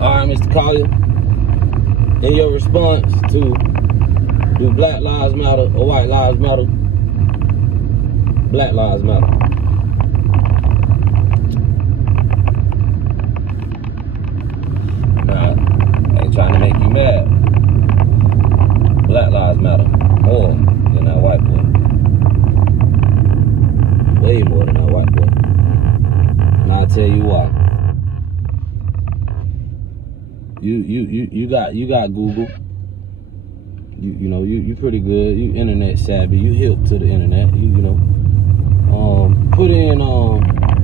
All right, Mr. Collier. In your response to do Black Lives Matter or White Lives Matter? Black Lives Matter. Nah, I ain't trying to make you mad. Black Lives Matter more than that white boy. Way more than that white boy. And I'll tell you why. You got Google. You know you pretty good. You internet savvy. You hip to the internet. You know. Put in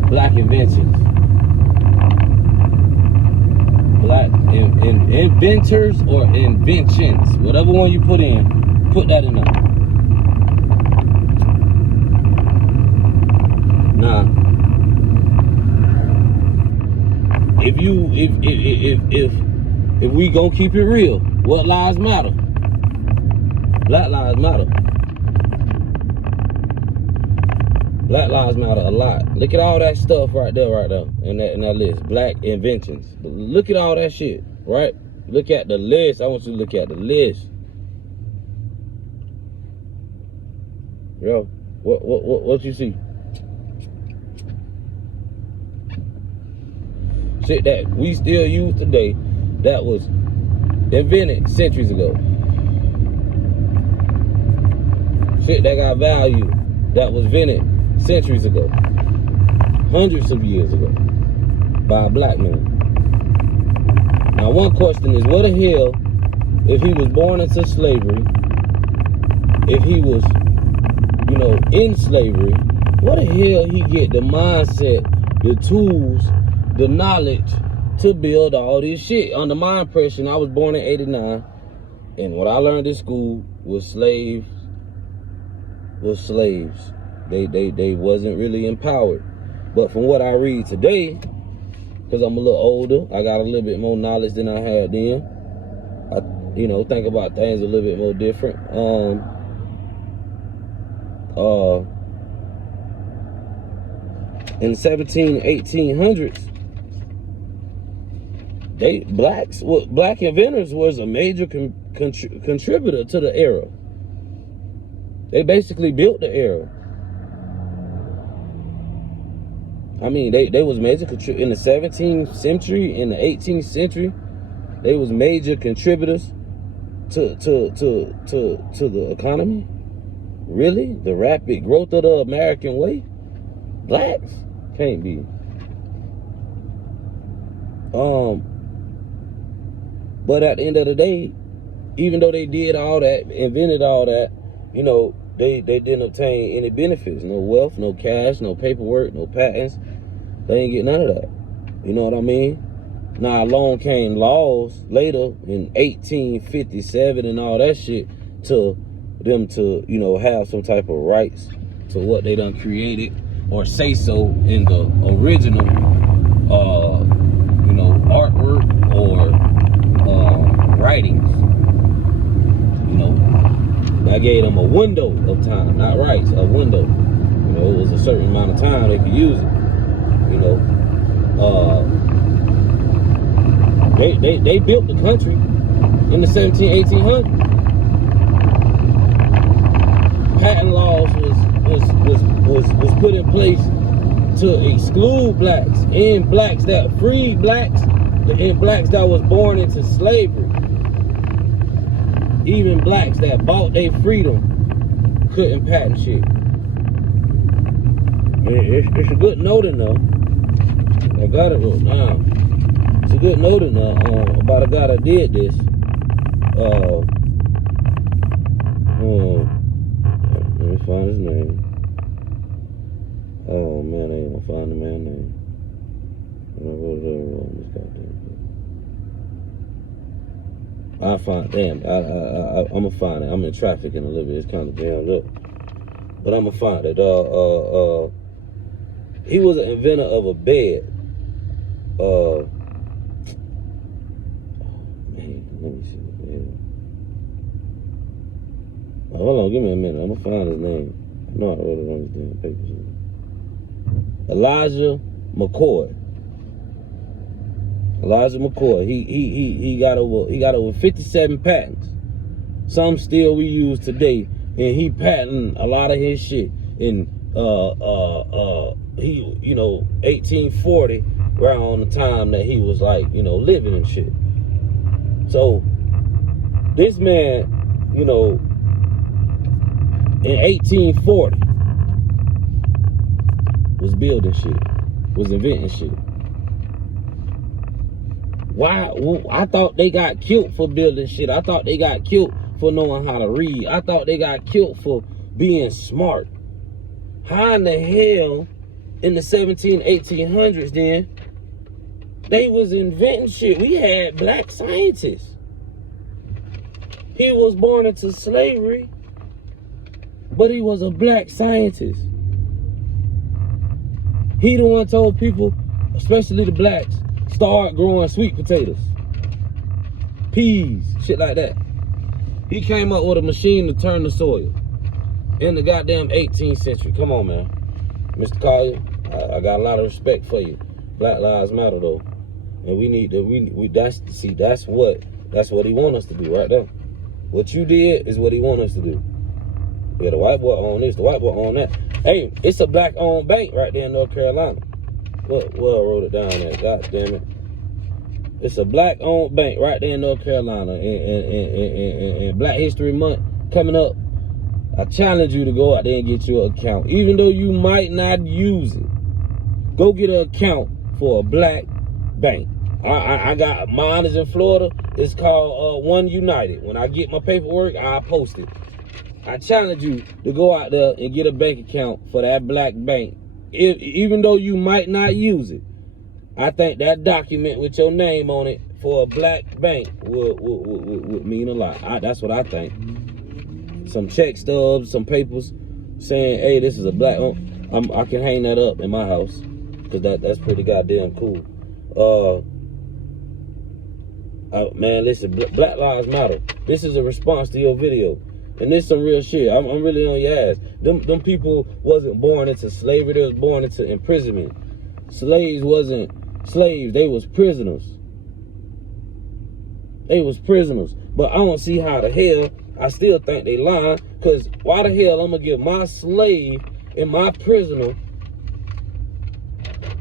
black inventions. Black inventors or inventions. Whatever one you put in, put that in there. Nah. If we gonna keep it real, what lives matter? Black lives matter. Black lives matter a lot. Look at all that stuff right there, in that list. Black inventions. Look at all that shit, right? Look at the list. I want you to look at the list. Yo, what you see? Shit that we still use today that was invented centuries ago. Shit that got value that was invented centuries ago, hundreds of years ago, by a black man. Now, one question is, what the hell, if he was born into slavery, if he was, you know, in slavery, what the hell he get the mindset, the tools, the knowledge to build all this shit? Under my impression, I was born in '89, and what I learned in school was slaves. They wasn't really empowered. But from what I read today, because I'm a little older, I got a little bit more knowledge than I had then. I, you know, think about things a little bit more different. In 1800s, black inventors was a major contributor to the era. They basically built the era. I mean, they was major in the 17th century, in the 18th century. They was major contributors to the economy. Really, the rapid growth of the American way. Blacks can't be. But at the end of the day, even though they did all that, invented all that, you know, they didn't obtain any benefits. No wealth, no cash, no paperwork, no patents. They ain't get none of that. You know what I mean? Now, along came laws later in 1857 and all that shit to them to, you know, have some type of rights to what they done created or say so in the original, you know, artwork or writings. You know, I gave them a window of time, not rights, a window. You know, it was a certain amount of time they could use it. You know, they built the country in the 1800s. Patent laws was put in place to exclude blacks and blacks that freed blacks and blacks that was born into slavery. Even blacks that bought their freedom couldn't patent shit. It's a good note in there. I got it wrote down. It's a good note in there about a guy that did this. Let me find his name. Oh man, I ain't gonna find the man's name. I wrote it wrong. This goddamn thing. I'll find. Damn, I'm gonna find it. I'm in traffic in a little bit. It's kind of jammed up, but I'm gonna find it. He was an inventor of a bed. Man, let me see. Hold on, give me a minute. I'm gonna find his name. No, I wrote it on his damn papers. Elijah McCoy. Elijah McCoy. He got over 57 patents. Some still we use today, and he patented a lot of his shit in he 1840, around the time that he was like living and shit. So this man, in 1840 was building shit, was inventing shit. Why? I thought they got killed for building shit. I thought they got killed for knowing how to read. I thought they got killed for being smart. How in the hell in the 1800s then they was inventing shit? We had black scientists. He was born into slavery, but he was a black scientist. He the one told people, especially the blacks, start growing sweet potatoes, peas, shit like that. He came up with a machine to turn the soil in the goddamn 18th century. Come on, man. Mr. Collier, I got a lot of respect for you. Black Lives Matter, though. And we need to, that's what he want us to do right there. What you did is what he want us to do. Yeah, the white boy on this, the white boy on that. Hey, it's a black-owned bank right there in North Carolina. Well, I wrote it down there. God damn it. It's a black-owned bank right there in North Carolina. And Black History Month coming up. I challenge you to go out there and get your account. Even though you might not use it, go get an account for a black bank. I got mine is in Florida. It's called One United. When I get my paperwork, I'll post it. I challenge you to go out there and get a bank account for that black bank. Even though you might not use it, I think that document with your name on it for a black bank would mean a lot. That's what I think. Some check stubs, some papers saying, hey, this is a black I can hang that up in my house because that's pretty goddamn cool. Man, listen, Black Lives Matter. This is a response to your video. And this some real shit. I'm really on your ass. Them people wasn't born into slavery. They was born into imprisonment. Slaves wasn't slaves. They was prisoners. They was prisoners. But I don't see how the hell, I still think they lying. Because why the hell I'm going to give my slave and my prisoner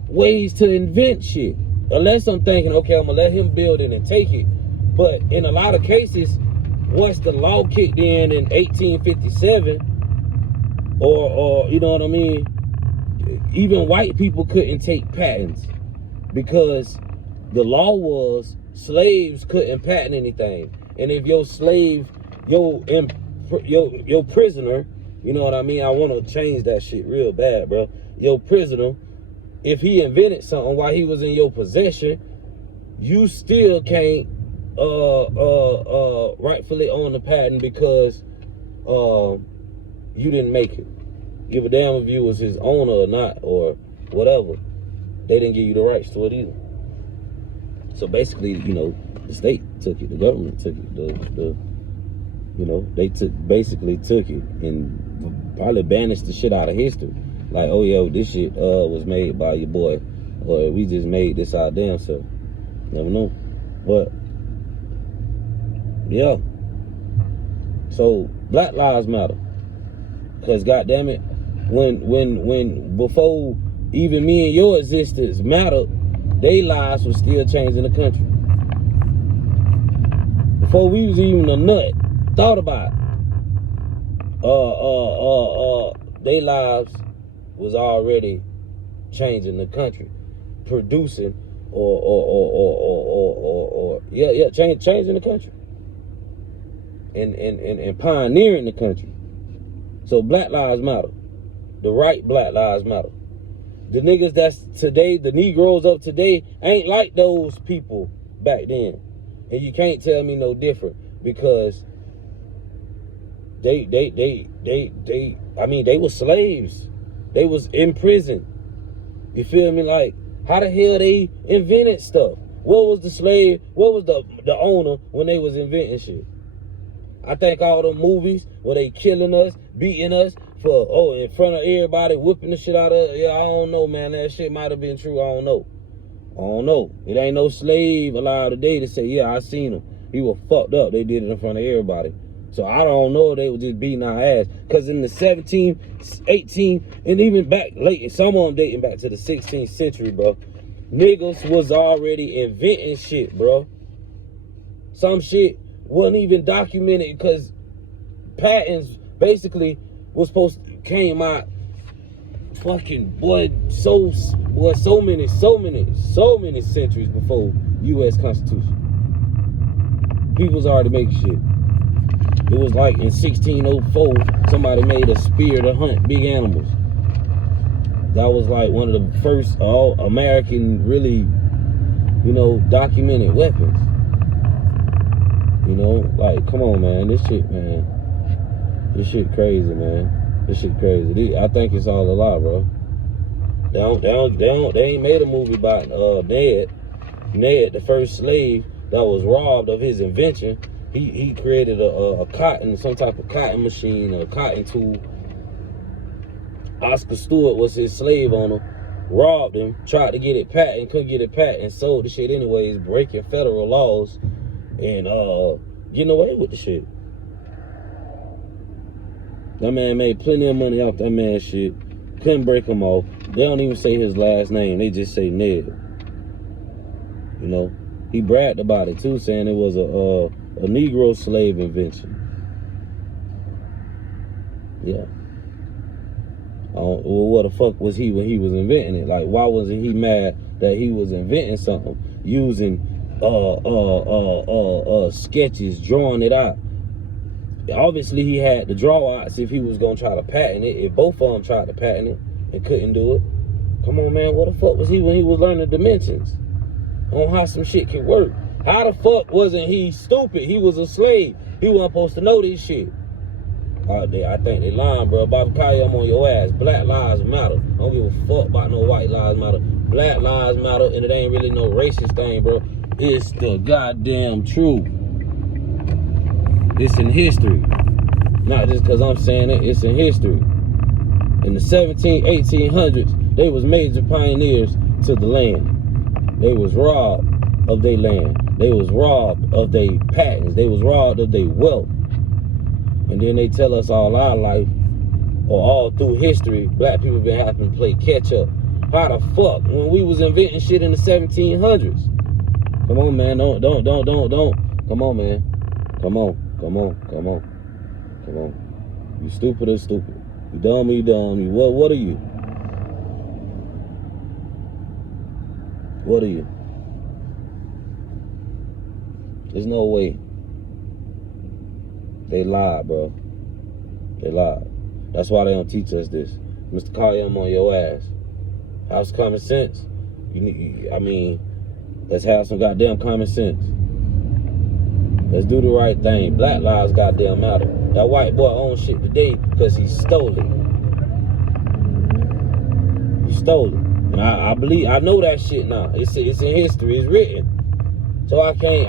ways to invent shit? Unless I'm thinking, okay, I'm going to let him build it and take it. But in a lot of cases, once the law kicked in 1857, or you know what I mean, even white people couldn't take patents because the law was slaves couldn't patent anything. And if your slave, your prisoner, you know what I mean, I want to change that shit real bad, bro. Your prisoner, if he invented something while he was in your possession, you still can't rightfully own the patent because you didn't make it. Give a damn if you was his owner or not or whatever. They didn't give you the rights to it either. So basically, the state took it, the government took it, they basically took it and probably banished the shit out of history. Like, oh yeah, this shit was made by your boy, or we just made this our damn self. Never know. But yeah. So Black Lives Matter. Cause goddamn it, when before even me and your existence mattered, their lives was still changing the country. Before we was even a nut, thought about their lives was already changing the country, producing changing the country. And pioneering the country. So Black Lives Matter. The right Black Lives Matter. The niggas that's today, the Negroes of today, ain't like those people back then. And you can't tell me no different because they were slaves. They was in prison. You feel me? Like, how the hell they invented stuff? What was the slave? What was the owner when they was inventing shit? I think all the movies where they killing us, beating us in front of everybody, whipping the shit out of, I don't know, man. That shit might have been true. I don't know. don't know. It ain't no slave allowed today to say, yeah, I seen him. He was fucked up. They did it in front of everybody. So I don't know if they was just beating our ass. Because in the 17, 18, and even back late, some of them dating back to the 16th century, bro, niggas was already inventing shit, bro. Some shit wasn't even documented because patents basically was supposed to came out fucking so many centuries before U.S. Constitution. People's already making shit. It was like in 1604, somebody made a spear to hunt big animals. That was like one of the first American really, documented weapons. Like, come on, man. This shit crazy, man. This shit crazy. I think it's all a lie, bro. They ain't made a movie about Ned, the first slave that was robbed of his invention. He created a cotton, some type of cotton machine, a cotton tool. Oscar Stewart was his slave owner, robbed him, tried to get it patent, couldn't get it patent, sold the shit anyways, breaking federal laws and getting away with the shit. That man made plenty of money off that man's shit. Couldn't break him off. They don't even say his last name. They just say Ned. He bragged about it too, saying it was a Negro slave invention. Yeah. Well, what the fuck was he when he was inventing it? Like, why wasn't he mad that he was inventing something using sketches, drawing it out? Obviously, he had to draw out, see if he was gonna try to patent it. If both of them tried to patent it and couldn't do it, come on, man, what the fuck was he when he was learning dimensions on how some shit can work? How the fuck wasn't he stupid? He was a slave. He wasn't supposed to know this shit. I think they lying, bro. Bobby Kaya, I'm on your ass. Black lives matter. I don't give a fuck about no white lives matter. Black lives matter, and it ain't really no racist thing, bro. It's the goddamn truth. It's in history. Not just because I'm saying it, it's in history. In the 1800s, they was major pioneers to the land. They was robbed of their land. They was robbed of their patents. They was robbed of their wealth. And then they tell us all our life, or all through history, black people been having to play catch up. How the fuck when we was inventing shit in the 1700s? Come on, man. Don't. Come on, man. Come on. You stupid or stupid. You dumb or you dumb. What are you? What are you? There's no way. They lied, bro. They lied. That's why they don't teach us this. Mr. Collier, I'm on your ass. How's common sense? Let's have some goddamn common sense. Let's do the right thing. Black lives goddamn matter. That white boy owns shit today because he stole it. He stole it. And I know that shit now. It's in history. It's written. So I gotta,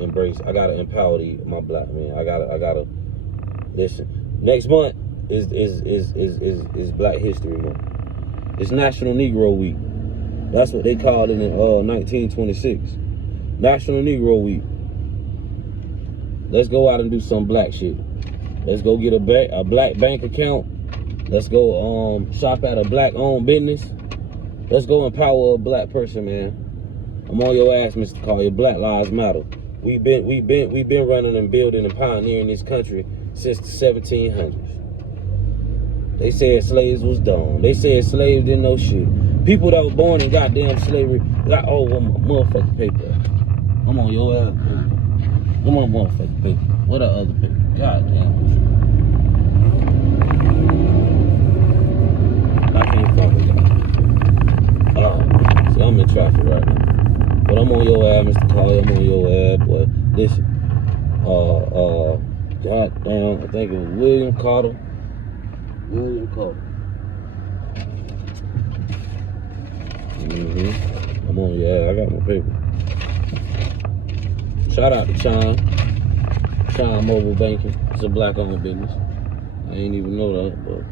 embrace. I gotta empower my black man. I gotta listen. Next month is Black History Month. It's National Negro Week. That's what they called it in 1926. National Negro Week. Let's go out and do some black shit. Let's go get a black bank account. Let's go shop at a black-owned business. Let's go empower a black person, man. I'm on your ass, Mr. Collier. Black lives matter. We've been running and building and pioneering this country since the 1700s. They said slaves was dumb. They said slaves didn't know shit. People that were born in goddamn slavery got my motherfucking paper. I'm on your ass, baby. I'm on motherfucking paper. What are other paper? Goddamn. I can't fuck with that. See, I'm in traffic right now. But I'm on your ass, Mr. Collier. I'm on your ass, boy. Listen. Goddamn, I think it was William Carter. I'm on your ass. I got my paper. Shout out to Chime Mobile Banking. It's a black-owned business. I ain't even know that, but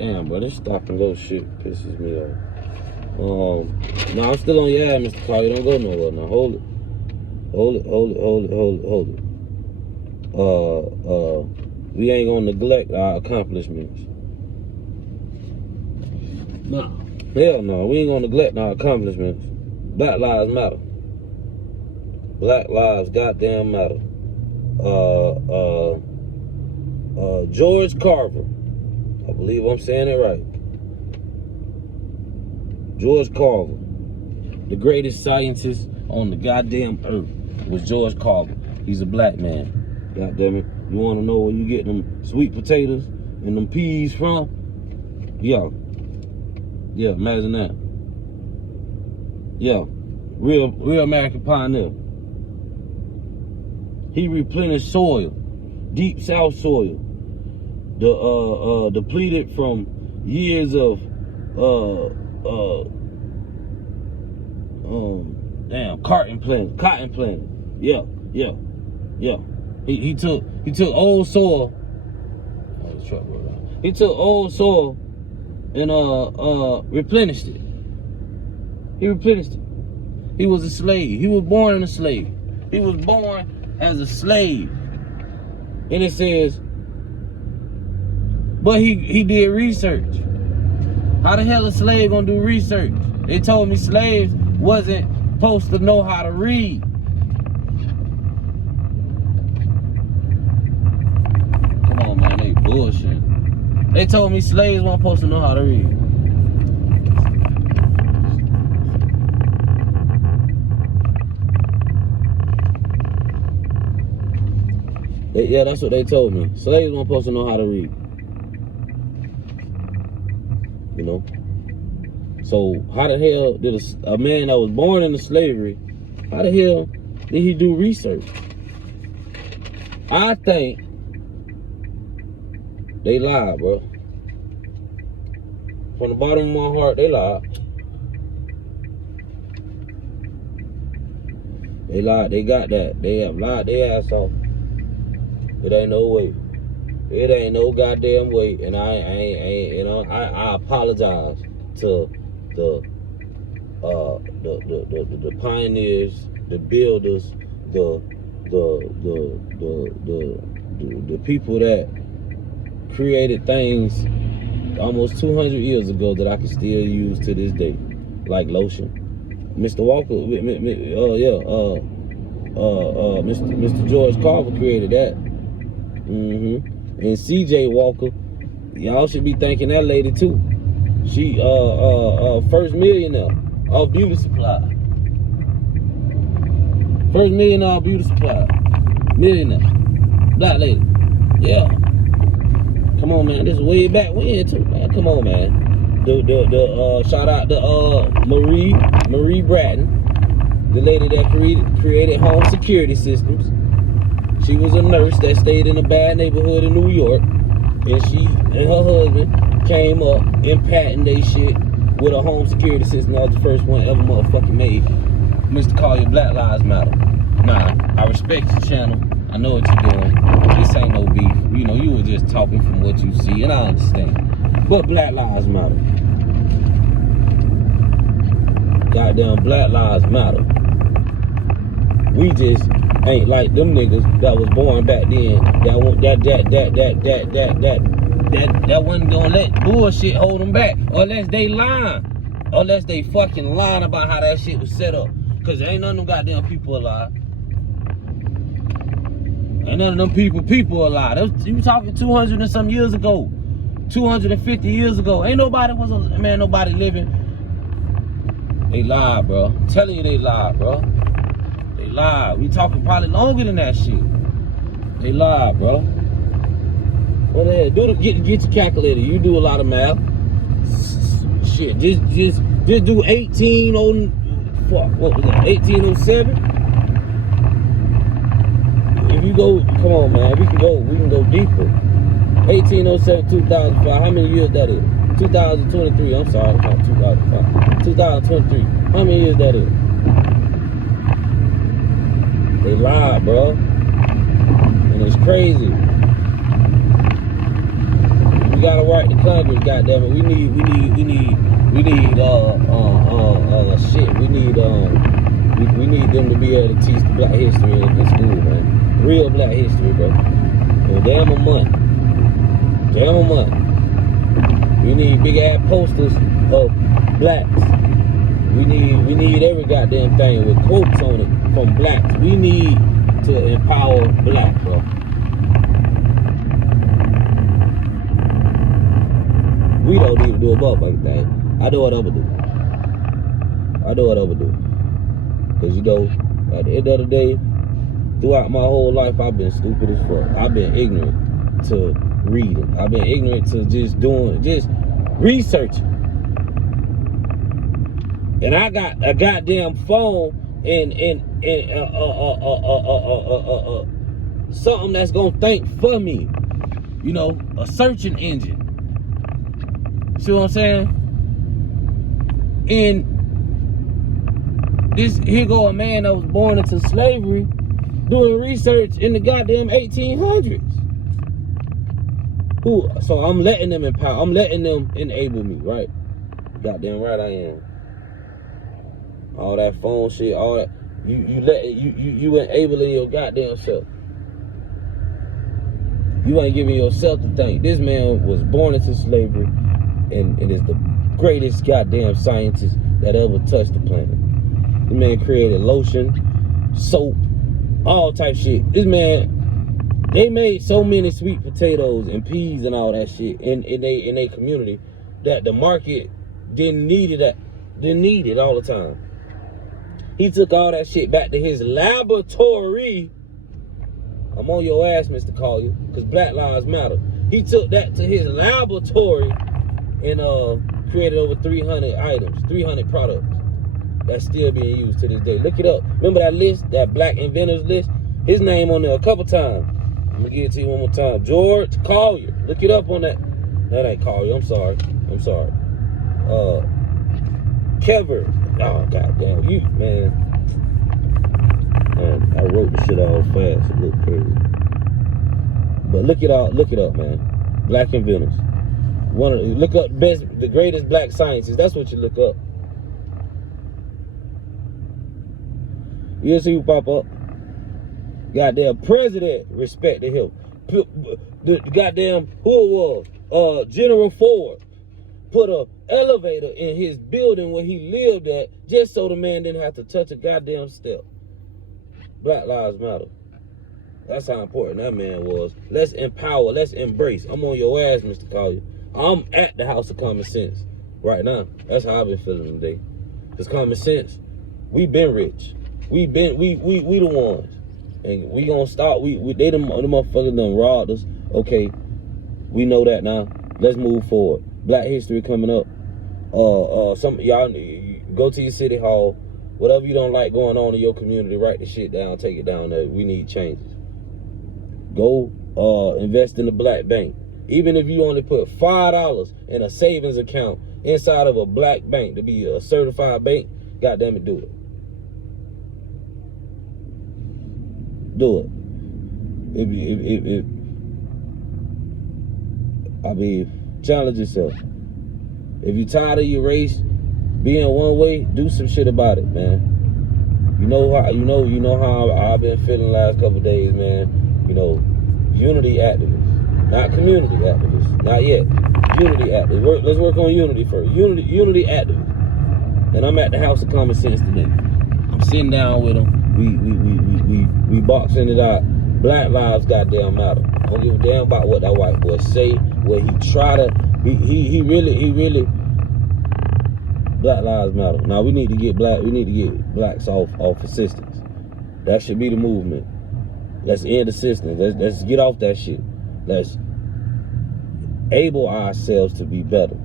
Damn, bro, this stop and go shit pisses me off. No, I'm still on your ass, Mr. Collier. Don't go nowhere now. Hold it. We ain't gonna neglect our accomplishments. No. Hell no, we ain't gonna neglect our accomplishments. Black lives matter. Black lives goddamn matter. George Carver. I believe I'm saying it right. George Carver. The greatest scientist on the goddamn earth was George Carver. He's a black man. God damn it. You wanna know where you get them sweet potatoes and them peas from? Yeah. Yeah, imagine that. Yeah. Real American pioneer. He replenished soil, deep south soil, depleted from years of cotton planting. Yeah. He took old soil. He took old soil and replenished it. He replenished it. He was a slave. He was born a slave. He was born as a slave. And it says, but he did research. How the hell a slave gonna do research? They told me slaves wasn't supposed to know how to read. Come on, man, they bullshit. They told me slaves weren't supposed to know how to read. Yeah, that's what they told me. Slaves weren't supposed to know how to read. You know? So how the hell did a man that was born into slavery, how the hell did he do research? I think they lied, bro. From the bottom of my heart, they lied. They lied. They got that. They have lied their ass off. It ain't no way. It ain't no goddamn way. And I ain't, you know, I apologize to the pioneers, the builders, the people that created things almost 200 years ago that I can still use to this day, like lotion. Mr. Walker, Mr. George Carver created that. And CJ Walker, y'all should be thanking that lady too. She first millionaire of beauty supply. First millionaire of beauty supply. Millionaire. Black lady. Yeah. Come on, man. This is way back when too, man. Come on, man. The shout out to Marie Bratton, the lady that created home security systems. She was a nurse that stayed in a bad neighborhood in New York, and she and her husband came up and patented they shit with a home security system. That was the first one ever motherfucking made. Mr. Collier, Black Lives Matter. Nah, I respect your channel. I know what you're doing. This ain't no beef. You know, you were just talking from what you see, and I understand. But Black Lives Matter. Goddamn Black Lives Matter. We just ain't like them niggas that was born back then that wasn't gonna let bullshit hold them back unless they lying. Unless they fucking lying about how that shit was set up. Cause ain't none of them goddamn people alive. Ain't none of them people alive. You talking 200 and some years ago. 250 years ago. Ain't nobody nobody living. They lied, bro. I'm telling you they lied, bro. They lied. We talking probably longer than that shit. They lied, bro. What the hell? Get your calculator. You do a lot of math. Shit. Just do 1807. If you go, come on, man. We can go deeper. 1807, 2005. How many years that is? 2023. I'm sorry, I'm talking 2005. 2023. How many years that is? They lied, bro. And it's crazy. We gotta write the Congress, goddamn it. We need shit. We need them to be able to teach the black history in school, man. Real black history, bro. For damn a month. Damn a month. We need big ass posters of blacks. We need every goddamn thing with quotes on it from blacks. We need to empower black, bro. We don't even do a motherfucking thing. I do what I'm gonna do. I do what I'm gonna do. Cause you know, at the end of the day, throughout my whole life, I've been stupid as fuck. I've been ignorant to reading. I've been ignorant to just researching. And I got a goddamn phone and something that's gonna think for me. You know, a searching engine. See what I'm saying? And here go a man that was born into slavery doing research in the goddamn 1800s. So I'm letting them empower. I'm letting them enable me, right? Goddamn right I am. All that phone shit, all that. You enabling your goddamn self. You ain't giving yourself the thing. This man was born into slavery and is the greatest goddamn scientist that ever touched the planet. This man created lotion, soap, all type shit. This man, they made so many sweet potatoes and peas and all that shit in their community that the market didn't need it all the time. He took all that shit back to his laboratory. I'm on your ass, Mr. Collier, because Black Lives Matter. He took that to his laboratory and created over 300 items, 300 products that's still being used to this day. Look it up. Remember that list, that black inventors list? His name on there a couple times. I'm gonna give it to you one more time. George Collier. Look it up on that. That ain't Collier. I'm sorry. Kever. Oh goddamn, you man. I wrote the shit all fast. It looked crazy. But look it up, man. Black inventors. Look up the greatest black scientists. That's what you look up. You'll see who pop up. Goddamn president respected him. The goddamn who it was? General Ford put a elevator in his building where he lived at just so the man didn't have to touch a goddamn step. Black Lives Matter. That's how important that man was. Let's empower. Let's embrace. I'm on your ass, Mr. Collier. I'm at the House of Common Sense right now. That's how I've been feeling today. Cause common sense, we been rich. We the ones, and we gonna start. They the motherfuckers done robbed us. Okay, we know that now. Let's move forward. Black history coming up. Some y'all go to your city hall. Whatever you don't like going on in your community, write the shit down. Take it down there. We need changes. Go invest in the black bank. Even if you only put $5 in a savings account inside of a black bank to be a certified bank, goddamn it, do it. Do it. Challenge yourself. If you're tired of your race being one way, do some shit about it, man. You know how I've been feeling the last couple of days, man. You know, unity activists, not community activists, not yet. Unity activists. Let's work on unity first. Unity activists. And I'm at the House of Common Sense today. I'm sitting down with them. We boxing it out. Black lives goddamn matter. I don't give a damn about what that white boy say. What he try to. He really. Black lives matter. Now we need to get blacks off assistance. That should be the movement. Let's end assistance. Let's get off that shit. Let's able ourselves to be better.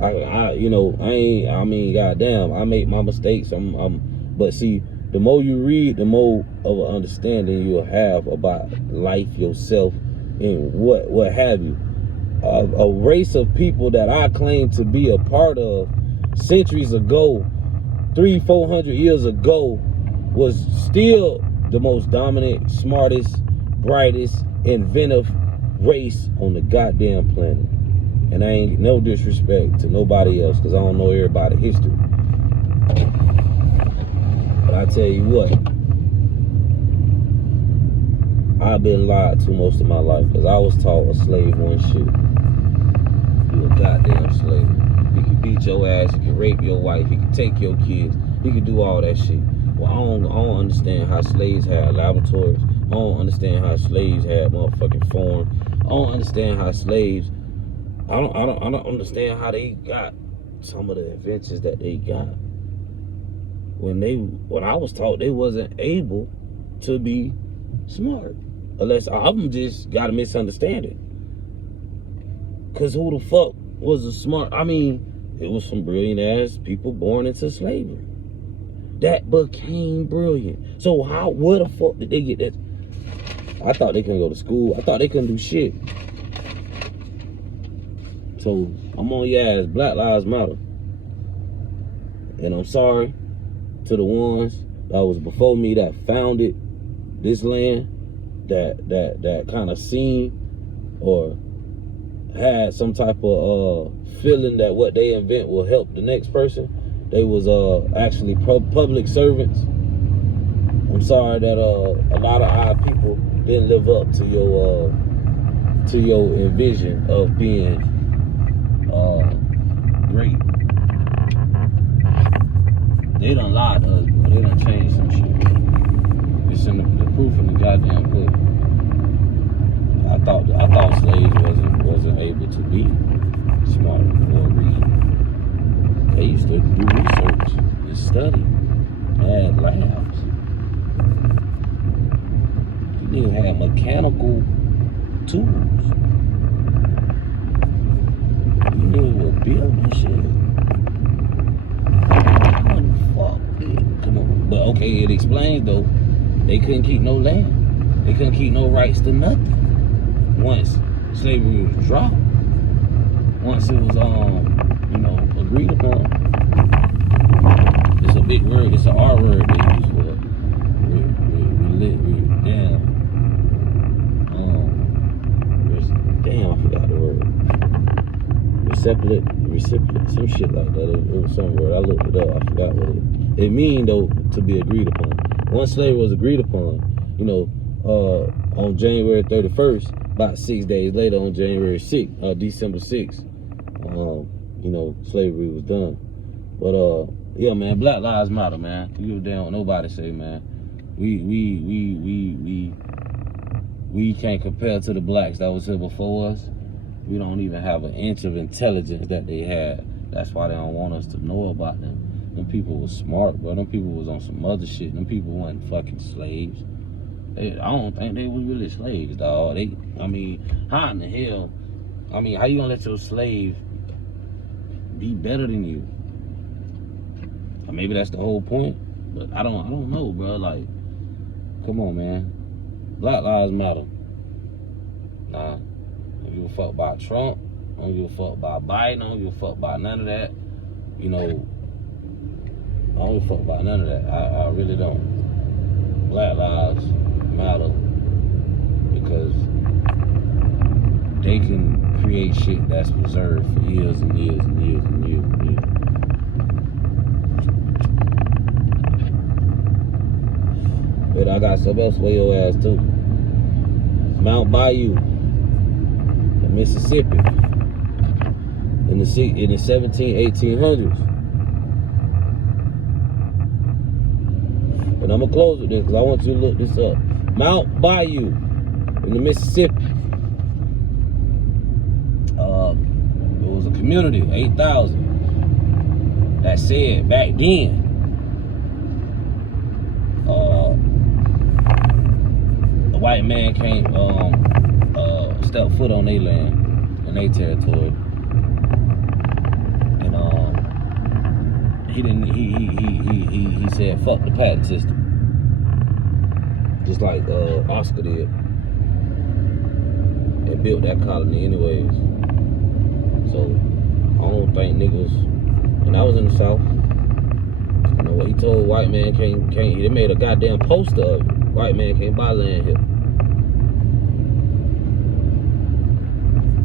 Goddamn, I make my mistakes. But see, the more you read, the more of an understanding you'll have about life, yourself, and what have you. A race of people that I claim to be a part of centuries ago, 300-400 years ago, was still the most dominant, smartest, brightest, inventive race on the goddamn planet. And I ain't no disrespect to nobody else, because I don't know everybody's history. But I tell you what, I've been lied to most of my life, because I was taught a slave wasn't shit. You a goddamn slave. He can beat your ass, he can rape your wife, he can take your kids, he can do all that shit. Well, I don't understand how slaves had laboratories. I don't understand how slaves had motherfucking farms. I don't understand how slaves. I don't understand how they got some of the inventions that they got. When I was taught they wasn't able to be smart, unless I'm just got a misunderstanding. Cause who the fuck was a smart? I mean, it was some brilliant ass people born into slavery that became brilliant. So where the fuck did they get that? I thought they couldn't go to school. I thought they couldn't do shit. So I'm on your ass. Black Lives Matter. And I'm sorry to the ones that was before me that founded this land, that kind of seen or had some type of feeling that what they invent will help the next person. They was actually public servants. I'm sorry that a lot of our people didn't live up to your envision of being great. They done lied to us, bro. They done changed some shit. It's in the proof in the goddamn book. I thought slaves wasn't able to be smart or read. They used to do research and study. Had labs. You niggas had mechanical tools. You niggas were building shit. Come on. But okay, it explains though, they couldn't keep no land. They couldn't keep no rights to nothing. Once slavery was dropped, once it was agreed upon. It's a big word, it's an R word they use for it. Damn, I forgot the word. Recipient, some shit like that. It was some word. I looked it up. I forgot what it mean though, to be agreed upon. Once slavery was agreed upon, on January 31st, about 6 days later, on January 6th, December 6th, slavery was done. But yeah, man, Black Lives Matter, man. You give a damn what nobody say, man. We can't compare to the blacks that was here before us. We don't even have an inch of intelligence that they had. That's why they don't want us to know about them. Them people was smart, bro. Them people was on some other shit. Them people wasn't fucking slaves. I don't think they was really slaves, dog. How in the hell? How you gonna let your slave be better than you? Or maybe that's the whole point. But I don't know, bro. Like, come on, man. Black Lives Matter. Nah. I don't give a fuck about Trump. I don't give a fuck about Biden. I don't give a fuck about none of that. I don't give a fuck about none of that. I really don't. Black Lives Matter because they can create shit that's preserved for years and years and years and years and years. But I got something else for your ass too. Mount Bayou, Mississippi, in the 1800s. And I'm gonna close with this because I want you to look this up. Mount Bayou in the Mississippi. It was a community, 8,000, that said back then, the white man can't step foot on their land and their territory. And he said fuck the patent system. Just like Oscar did. They built that colony anyways. So I don't think niggas, and I was in the South, what he told white man can't they made a goddamn poster of it. White man can't buy land here.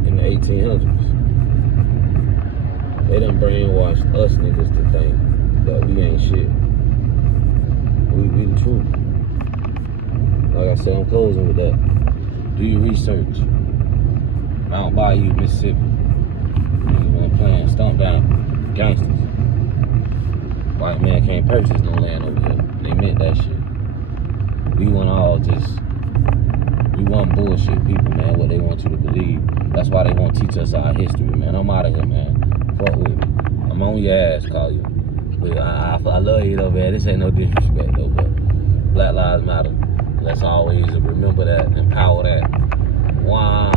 In the 1800s. They done brainwashed us niggas to think that we ain't shit. We the truth. Like I said, I'm closing with that. Do your research. Mount Bayou, Mississippi. Niggas wanna plan, stomp down gangsters. White man can't purchase no land over here. They meant that shit. We want bullshit people, man, what they want you to believe. That's why they won't teach us our history, man. I'm out of here, man. Fuck with me. I'm on your ass, call you. But I love you though, man. This ain't no disrespect though, but Black Lives Matter. Let's always remember that, empower that. Why?